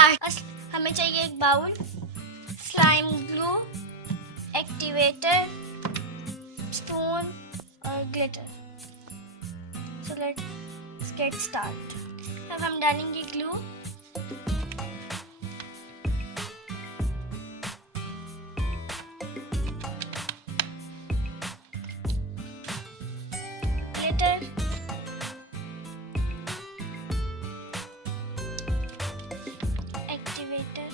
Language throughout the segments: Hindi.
स्टार्ट। हमें चाहिए एक bowl, slime glue, activator, spoon और glitter. So let's get start. अब हम डालेंगे ग्लू, ग्लिटर, एक्टिवेटर,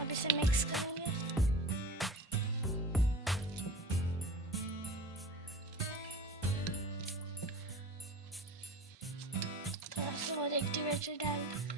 अब इसे मिक्स करेंगे। थोड़ा सा और एक्टिवेटर डाल दें।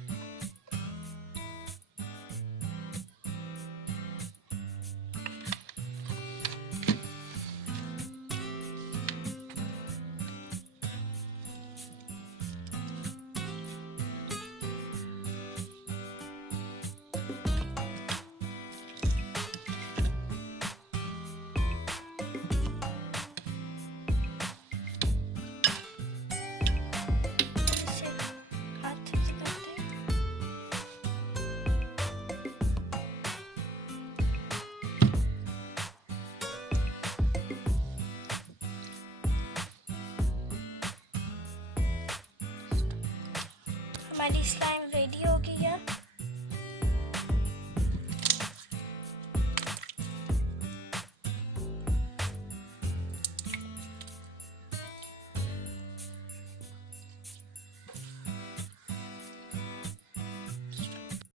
हमारी स्लाइम रेडी हो